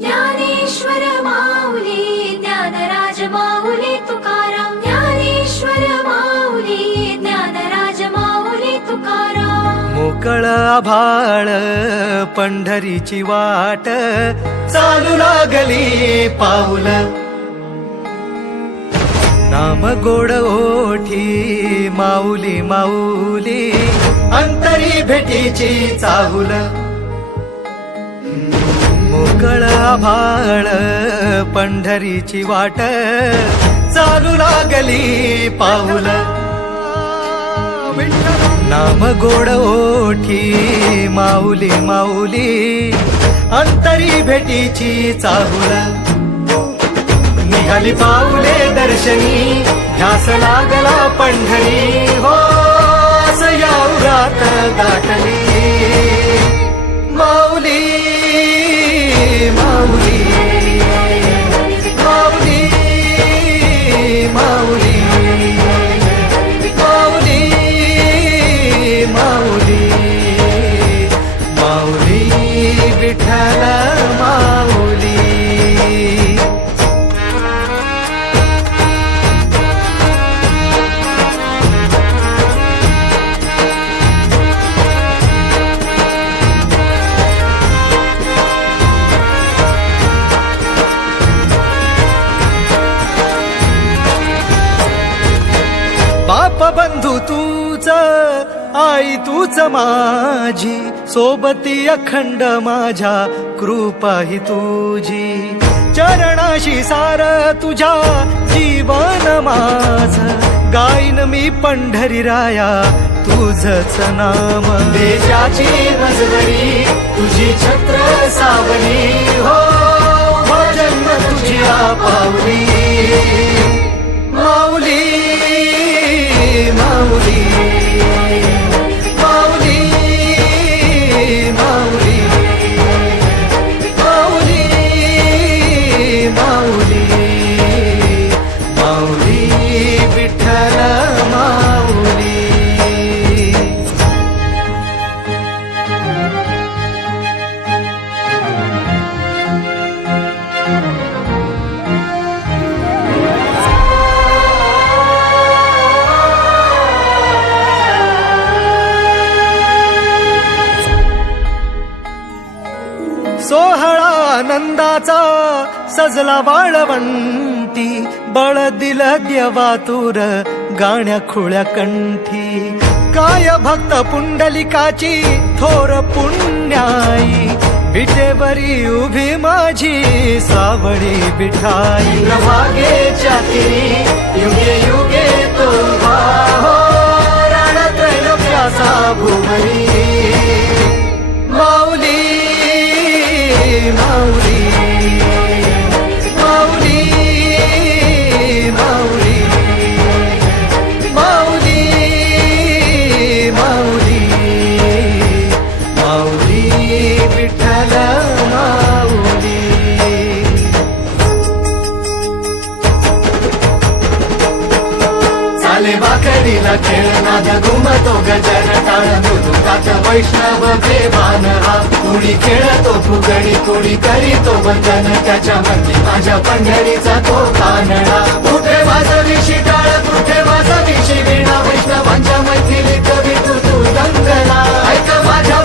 ज्ञानेश्वर माऊली ज्ञानराज माऊली तुकाराम ज्ञानेश्वर माऊली ज्ञानराज माऊली तुकाराम मोकळ आभाळ पंढरीची वाट चालू लागली पाऊल नाम गोड ओठी माऊली माऊली अंतरी भेटीची चाहुल मोकळ आभाळ पंढरीची वाट चालू लागली पाऊल नाम गोड ओठी माऊली माऊली अंतरी भेटीची चाहुल निघाली पाऊले दर्शनी ध्यास लागला पंढरी हो सयाउरात दाटली माऊली माऊली माऊली माऊली माऊली माऊली माऊली विठ्ठल माऊली बाप बंधू तूच आई तूच माझी सोबती अखंड माझ्या कृपा ही तुझी चरणाशी सार तुझ्या जीवन माझ गाईन मी पंढरी राया तुझच नाम देशाची मजबरी तुझी छत्र सावली हो जन्म तुझ्या पावली माऊली माऊली माऊली माऊली माऊली माऊली माऊली विठ्ठल माऊली सोहळा आनंदाचा सजला वाळवंटी बळ दिल देवातुर गाण्या खुळ्या कंठी काय भक्त पुंडलिकाची थोर पुण्याई विटेवरी उभी माझी सावळी विठाई प्रभागेच्या तिरी युगे युगे तो उभा हो रणत्रैलोक्याचा भुवरी माऊली माऊली माऊली माऊली माऊली माऊली माऊली विठ्ठल माऊली चाले वाकडीला खेळनाद घुमतो गजर टाळ मृदुकात वैष्णव देवान हा कुणी खेळतो फुगडी कुणी करीतो वंदन त्याच्या मंदी माझ्या पंढरीचा तो कानडा कुठे वाजवी शिटाळ कुठे वाजवी शिवीणा वैष्णवांच्या मैथिली कवी तू दंगला ऐक माझ्या